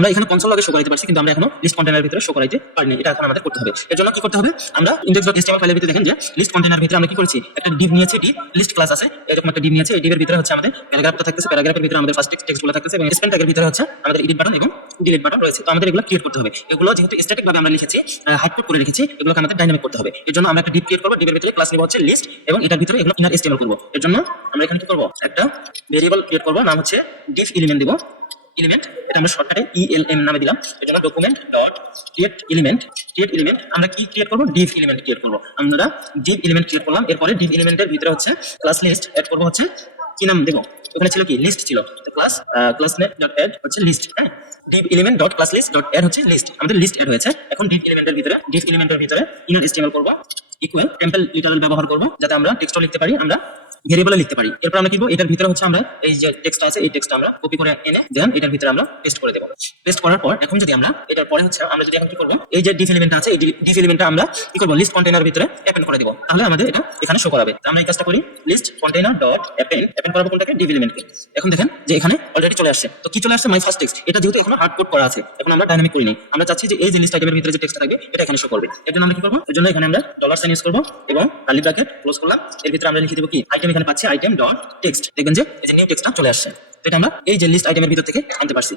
আমরা এখানে কনসোল লগে শো করাইতে পারছি, কিন্তু আমরা এখনো লিস্ট কন্টেনারের ভিতরে শো করাইতে পারিনি। এটা এখন আমাদের করতে হবে। এর জন্য কি করতে হবে, আমরা index.html ফাইলের ভিতরে দেখেন যে লিস্ট কন্টেনার ভিতরে আমরা কি করেছি, একটা div নিয়েছি, div লিস্ট ক্লাস আছে, এরকম একটা div নিয়েছি। এই div এর ভিতরে হচ্ছে আমাদের প্যারাগ্রাফটা থাকতেছে, প্যারাগ্রাফের ভিতরে আমাদের ফার্স্ট টেক্সট গুলো থাকতেছে, এবং স্পেন ট্যাগের ভিতরে হচ্ছে আমাদের এডিট বাটন এবং ডিলিট বাটন রয়েছে। তো আমাদের এগুলো ক্রিয়েট করতে হবে। এগুলো যেহেতু স্ট্যাটিক ভাবে আমরা লিখেছি, হাইডকোড করে রেখেছি, এগুলোকে আমাদের ডাইনামিক করতে হবে। এর জন্য আমরা একটা div ক্রিয়েট করব, div এর ভিতরে ক্লাস নিব হচ্ছে লিস্ট, এবং এটার ভিতরে এগুলো ইনার HTML করব। এর জন্য আমরা এখানে কি করব, একটা ভেরিয়েবল ক্রিয়েট করব, নাম হচ্ছে div এলিমেন্ট দিব। এলিমেন্ট এটা আমরা শর্টকাটে ELM নামে দিলাম। এর জন্য ডকুমেন্ট ডট ক্রিয়েট এলিমেন্ট আমরা কি ক্রিয়েট করব, div এলিমেন্ট ক্রিয়েট করব। আমরা div এলিমেন্ট ক্রিয়েট করলাম। এরপরে div এলিমেন্টের ভিতরে হচ্ছে ক্লাস লিস্ট এড করব, হচ্ছে কি নাম দেব, ওখানে ছিল কি লিস্ট ছিল, তো ক্লাসনেট ডট এড হচ্ছে লিস্ট। হ্যাঁ, div element dot class list dot add হচ্ছে লিস্ট, আমাদের লিস্ট এড হয়েছে। এখন div এলিমেন্টের ভিতরে ইনার HTML করব, ইকুয়াল টেম্পল লিটারাল ব্যবহার করব, যাতে আমরা টেক্সটও লিখতে পারি, আমরা ভেরিয়েবলে লিখতে পারি। এরপর আমরা কি করব, এটার ভিতরে হচ্ছে আমরা এই যে টেক্সট আছে, এই টেক্সট আমরা কপি করে এনে দেন এটার ভিতরে আমরা পেস্ট করে দেব। পেস্ট করার পর এখন যদি আমরা এটার পরে হচ্ছে আমরা যদি এখন কি করব, এই যে div এলিমেন্ট আছে, এই div এলিমেন্টটা আমরা কি করব, লিস্ট কন্টেইনার ভিতরে অ্যাপেন্ড করে দেব, তাহলে আমাদের এটা এখানে শো করাবে। তো আমরা এই কাজটা করি, লিস্ট কন্টেইনার ডট অ্যাপেন্ড করাবো কোনটাকে, div এলিমেন্টকে। এখন দেখেন যে এখানে অলরেডি চলে আসছে। তো কি চলে আসছে, মাই ফার্স্ট টেক্সট। এটা যেহেতু এখনো হার্ড কোড করা আছে, এখন আমরা ডাইনামিক করি নাই। আমরা চাচ্ছি যে এই যে লিস্ট আইটেমের ভিতরে যে টেক্সট থাকবে এটা এখানে শো করবে। এর জন্য আমরা কি করব, এর জন্য এখানে আমরা $সাইন ইউজ করব এবং কার্লি ব্র্যাকেট ক্লোজ করলাম। এর ভিতরে আমরা লিখে দেব কি আইটেম, এখানে পাচ্ছি আইটেম ডট টেক্সট। দেখবেন যে এই যে নিউ টেক্সটটা চলে আসছে। তো এটা আমরা এই যে লিস্ট আইটেমের ভিতর থেকে আনতে পারছি।